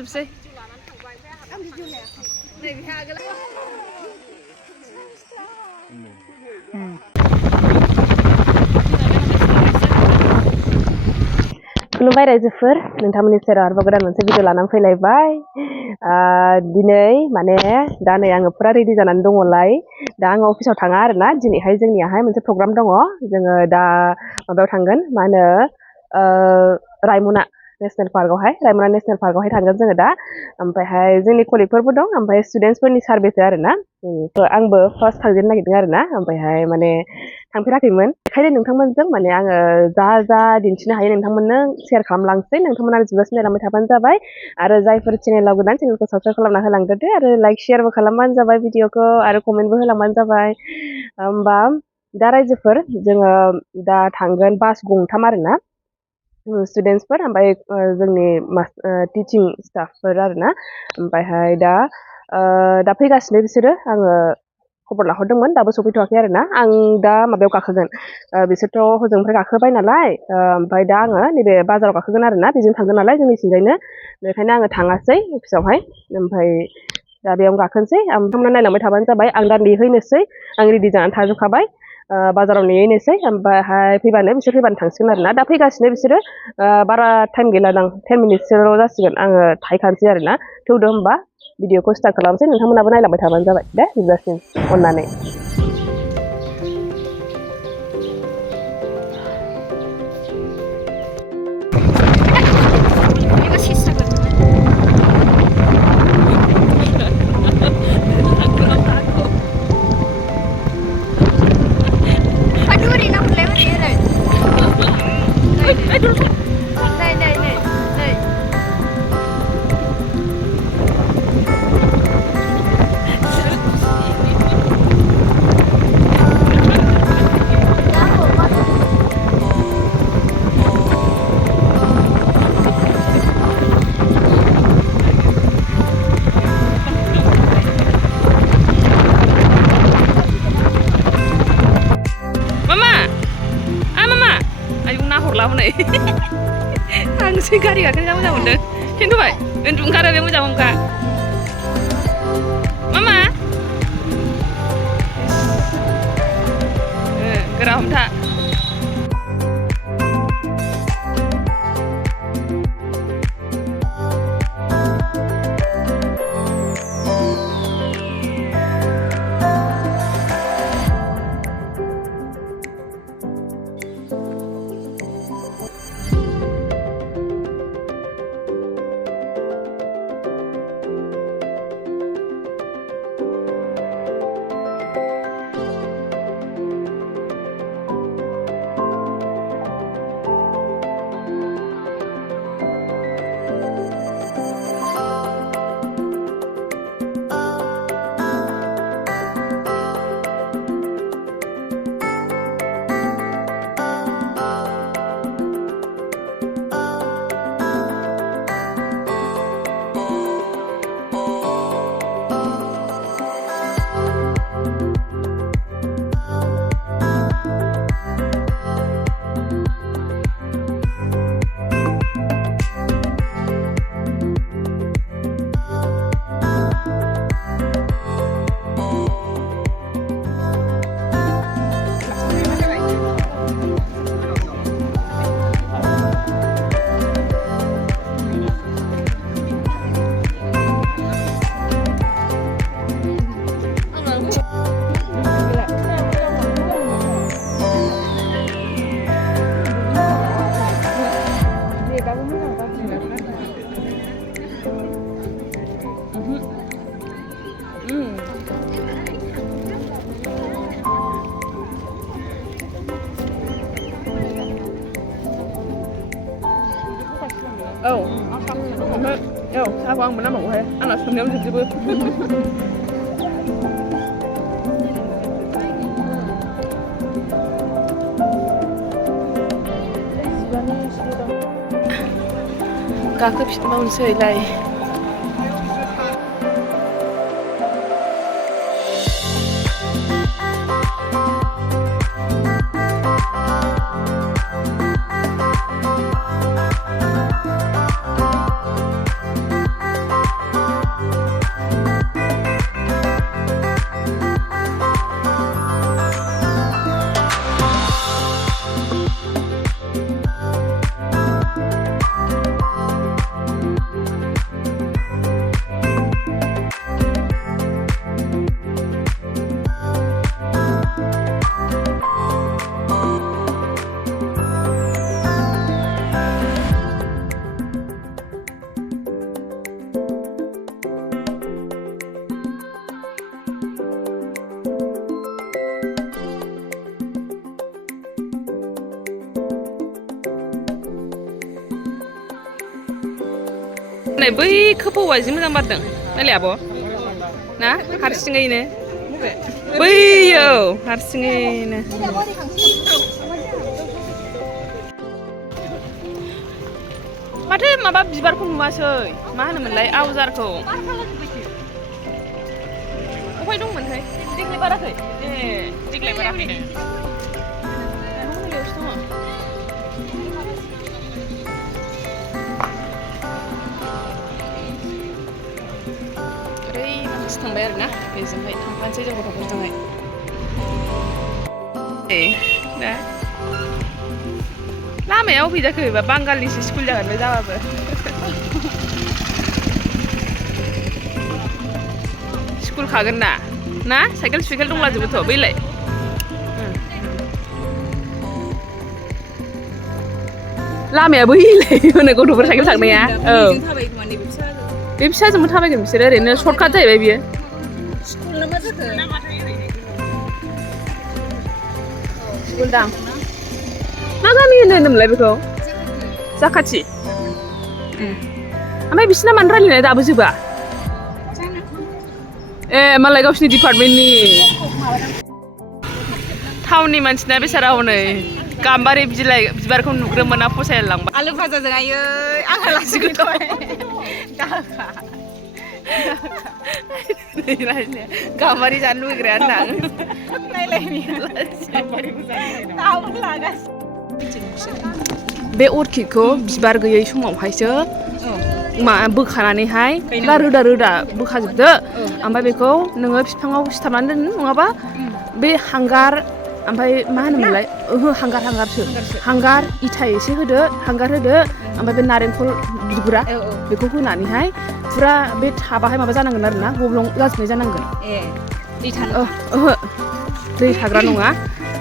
जोबसै खुलुमबाय रायजोफोर नोंथांमोननि सेराव आरोबाव गोदान मोनसे भिडिअ लानानै फैलायबाय दिनै माने दा नै आङो फुरा रेडि जानानै दङलाय दा आङो अफिसाव थाङा आरोना दिनैहाय जोंनियाहाय मोनसे प्रग्राम दङ जोङो दा माबायाव थांगोन मा होनो रायमना नेशनेल पार्कआवहाय थांगोन जोङो दा ओमफ्रायहाय जोंनि कलिगफोरबो दं ओमफ्राय स्टुडेन्टसफोरनि सार्भेसो आरोना आंबो फार्स्ट थांजेननो नागिरदों आरोना ओमफ्रायहाय माने थांफेराखैमोन बेखायनो नोंथांमोनजों माने आङो जा दिन्थिनो हायो नोंथांमोननो शेयार खालामलांसै नोंथांमोना बिदिब्लासो नायलांबाय थाबानो जाबाय आरो जायफोर चेनेलाव गोदान चेनेलखौ साबस्क्राइब खालामना होलांग्रोदो आरो लाइक शेयारबो खालामबानो जाबाय भिडिअखौ आरो कमेन्टबो होलांबानो जाबाय होमबा दा रायजोफोर जोङो दा थांगोन बास गंथाम आरोना स्टुडेन्टसफोर ओमफ्राय जोंनि टिचिं स्टाफफोर आरोना ओमफ्रायहाय दा फैगासिनो बिसोरो आङो खबर लाहरदोंमोन दाबो सफैथ'वाखै आरोना आं दा माबायाव गाखोगोन बिसोरथ' हजोंनिफ्राय गाखोबाय नालाय ओमफ्राय दा आङो नैबे बाजाराव गाखोगोन आरोना बेजों थांगोन नालाय जोंनिथिंजायनो बेखायनो आङो थाङासै अफिसावहाय ओमफ्राय दा बेयावनो गाखोनोसै नोंथांमोना नायलांबाय थाबानो जाबाय आं दा नेहैनोसै आं रेडि जानानै थाजोबखाबाय बाजाराव नेहैनोसै ओमफ्रायहाय बिसोर फैबानो थांसिगोन आरोना दा फैगासिनो बिसोरो बारा टाइम गैलादां 10 मिनिटसोल' जासिगोन आङो थाहैखानोसै आरोना थौदो होमबा भिडिअखौ स्टार्ट खालामसै नोंथांमोनाबो नायलांबाय थाबानो जाबाय दे बिदिब्लासिम अननानै आंसो गारि गाखोनो मोजां मोनदों खिन्थुबाय उन्दुनो ओंखारो बे मोजां मोनखा मामा गोरा हमथा साहाखौ आंबो नांबावगौहाय आंना संनायावनो जोबजोबो गाखोफिनबावनोसैलाय नै बै खोफौआ जि मोजां बारदों नायलाय आब' ना हारसिङैनो बैयो हारसिङैनो माथो माबा बिबारखौ नुवासै मा होनोमोनलाय आवजारखौ अफाय दंमोनथाय देग्लाय बाराखै ए देग्लाय बाराखैनो ओरै माखासे थांबाय आरोना बेजोंहाय थांफानोसै जों गथ'फोरजोंहाय दा लामाया अबे जाखो बा बांगालिसो स्कुल जागोन बे जाबाबो स्कुल खागोन ना साइकेल सुइकेल दंलाजोबोथ' बैलाय लामाया बैलाय होनो गथ'फोर साइकेल थांनाया औ बे फिसाजोंबो थाबायगोन बिसोरो ओरैनो सर्टकाट जाहैबाय बियो स्कुल दां मा गामि होनोमोनलाय बेखौ जाखाथि ओमफ्राय बिसिना मानो रायलायनाया दाबो जोबा ए मालाय गावसिनि डिपार्टमेन्टनि टाउननि मानसिना बेसारा हनै गाम्बारि बिबारखौ नुग्रोमोना फसायला लांबाय आलु भाजाजों आयै आं आलासिखौथ' गाम्बारि जानो लुगैग्राया होनदां बे अर्किडखौ बिबार गैयै समावहायसो बोखानानैहाय रोदा रोदा बोखाजोबदो ओमफ्राय बेखौ नोङो बिफाङाव सिथाबनानै दोन नङाबा बे हांगार ओमफ्राय मा होनोमोनलाय हांगार इथा एसे होदो हांगार होदो ओमफ्राय बे नारेंखल बिगुरा बेखौ होनानैहाय फुरा बे टाबाहाय माबा जानांगोन आरोना गब्लं जाजोबनाय जानांगोन दै थाग्रा नङा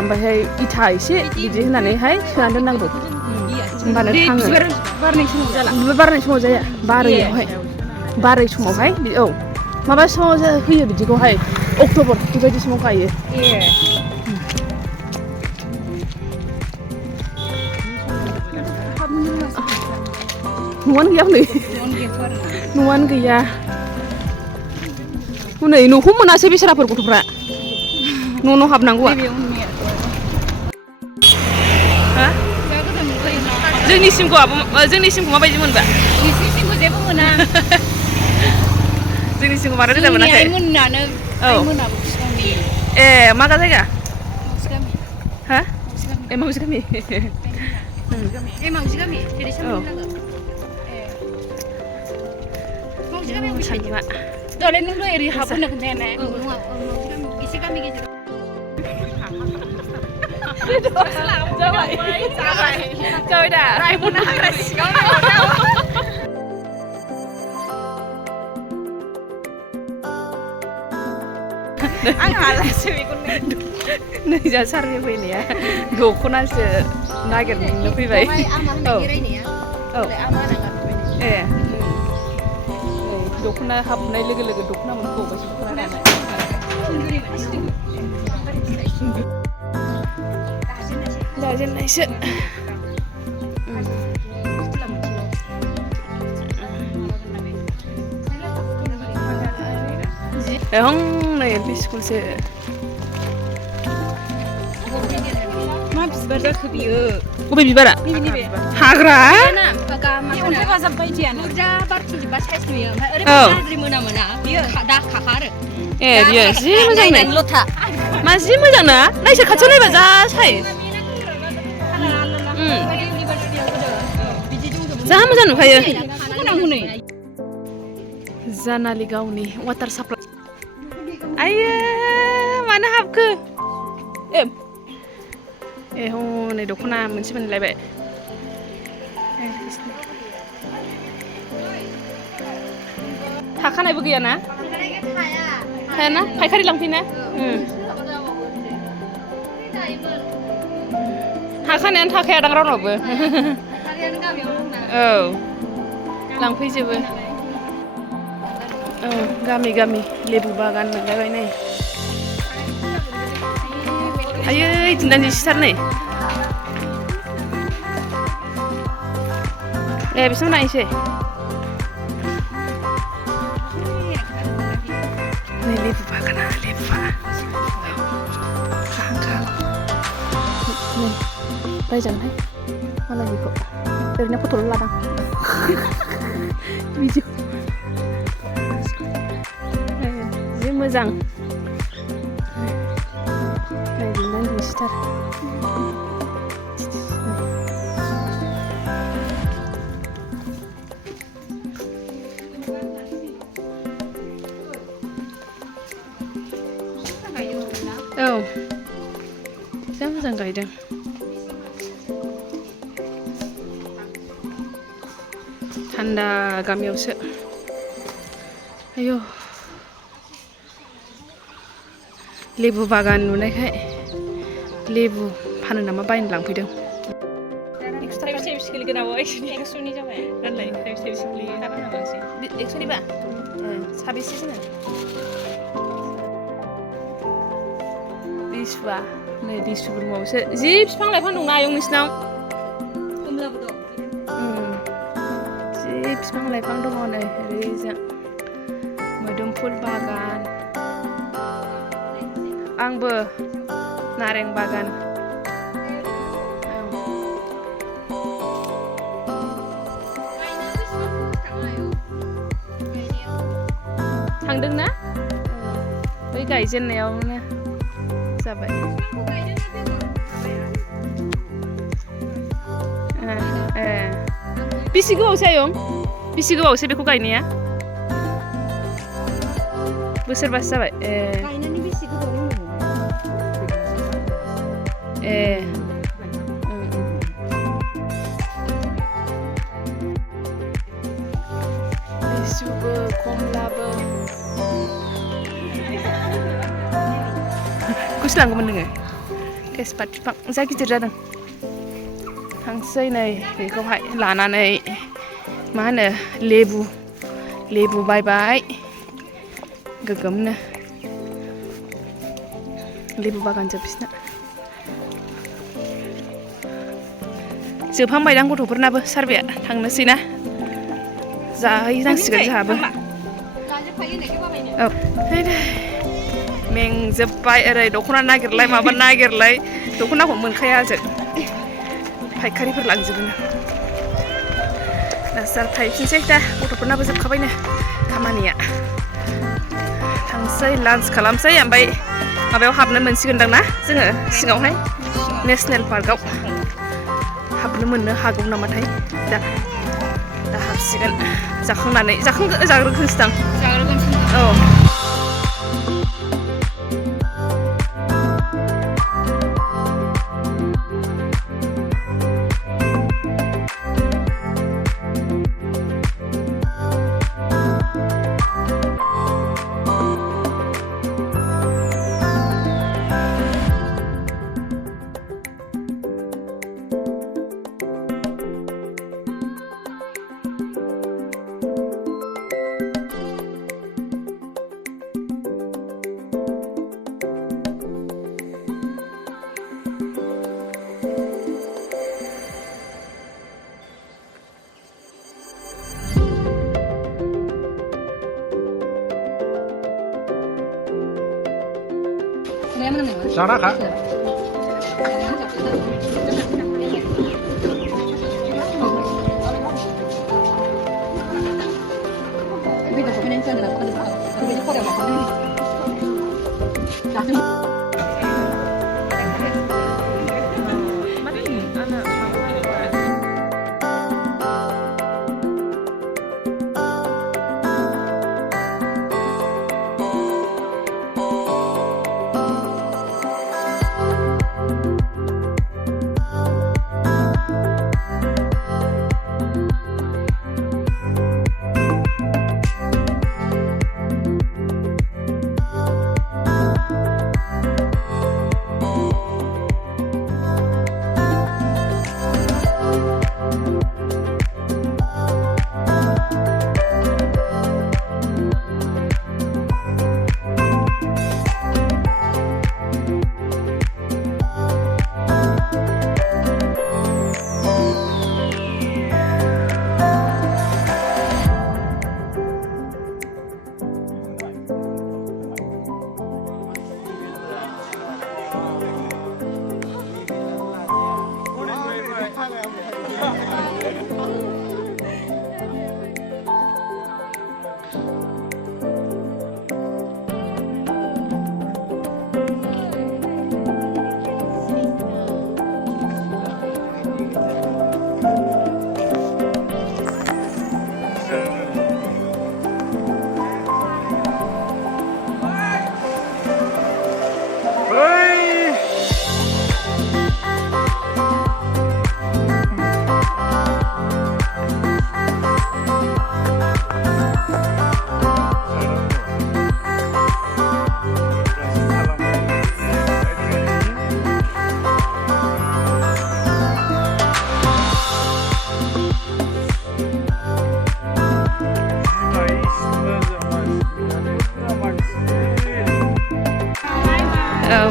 ओमफ्रायहाय इथा एसे बिदि होनानैहाय सोनानै दोननांगौ होमबानो थाङो बिबार बारनाय समाव जाया बारै समावहाय औ माबा समाव होयो बिदिखौहाय अक्ट'बर बेबायदि समाव गायो न'आनो गैया हनै न'आनो गैया हनै न'खौ मोनासै बेसाराफोर गथ'फ्रा न' हाबनांगौआ जोंनिसिमखौ माबायदि मोनबा नोंसिनिसिमखौ जेबो मोना जोंनिसिमखौ बारा रोजा मोनाखै ए मा जायगा हा ए मावजि गामि सान्दुङा दालाय नों ओरै हाबहोनो खोन्थायाना एसे गामि गेजेराव जाबाय दा रायमना हाग्रा सिङाव आं हालासो बेखौ नै जा सारनि फैनाया दख'नासो नागिरनो फैबाय ए दख'ना हाबनाय लोगो लोगो दख'ना मोनबावबायसो दख'ना दाजेननायसो नै एलपि स्कुलसो मा बिबार जाखो बियो बबे बिबारा हाग्रा हेफाजाब बायदियानो बुरजा बारथिंजोबा साइज नुयो ओमफ्राय ओरैबायदि गाज्रि मोना बियो दा खाखा आरो ए बियो जि मोजां नाय मा जि मोजां ना नायसो खाथियाव नायबा जा साइज जा मोजां नुखायो जानालि गावनि वाटार साप्लाइ आयो मानो हाबखो ए हनै दख'ना मोनसे मोनलायबाय थाखानायबो गैयाना थायाना फायखारि लांफैना थाखानायानो थाखायादां रावनावबो औ लांफैजोबो औ गामि गामि लेबु बागान मोनलायबाय नै आयै दिन्दां जिसिथार नै ए बिसोर नायनोसै Ini lebu bagana, lebu. Kahang. Nih, bayar jangan. Mana lebu? Ternyata foto ladang. Video. Ini mezang. Nah, ini start. Oh, saya mezang gaidang. Tangnaiaa Gamini. Ayo. Lebu bagan नुनायखाय lebu फानो नामा बायनो लांफैदों. एक्सट्रा गोनाव 100नि जाबाय रानलाय 100 गाबोन लांसै 100नि बा साबेसे जोङो बिसुआ नै बिसु रुमावसो जि बिफां लाइफां दंना आयं नोंसिनाव कमलाबो दं जि बिफां लाइफां दङ नै ओरैजा मोदोमफुल बागान आंबो नारें बागान थांदोंना बै गायजेननायावनो जाबाय बेसे गोबावसै आयं बेसे गोबावसै बेखौ गायनाया बोसोरबासो जाबाय गायनानै बेसे गोबाव लिसुबो कमलाबो गुसु लांगौमोन नोङो तेजपात बिफां जा गिदिर जादों थांसै नै बेखौहाय लानानै मा होनो लेबु बायबाय गोगोमनो लेबु बागान जोबसिना जोबहांबायदां गथ'फोरनाबो सारभेया थांनोसै ना जाहैनांसिगोन जोंहाबो औ मेंजोब्बाय ओरै दख'ना नागिरलाय माबा नागिरलाय दख'नाखौ मोनखाया जों फायखारिफोर लांजोबो दा सार थायफिनसै दा गथ'फोरनाबो जोबखाबायनो खामानिया थांसै लान्च खालामसै ओमफ्राय माबायाव हाबनो मोनसिगोनदां ना जोङो सिङावहाय नेसनेल पार्कआव हाबनो मोननो हागौ नामाथाय दा हाबसिगोन जाखांनानै जाग्रोगोनसोदां औ Sana kak?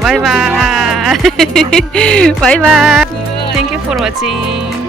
Bye bye. Bye bye. Thank you for watching.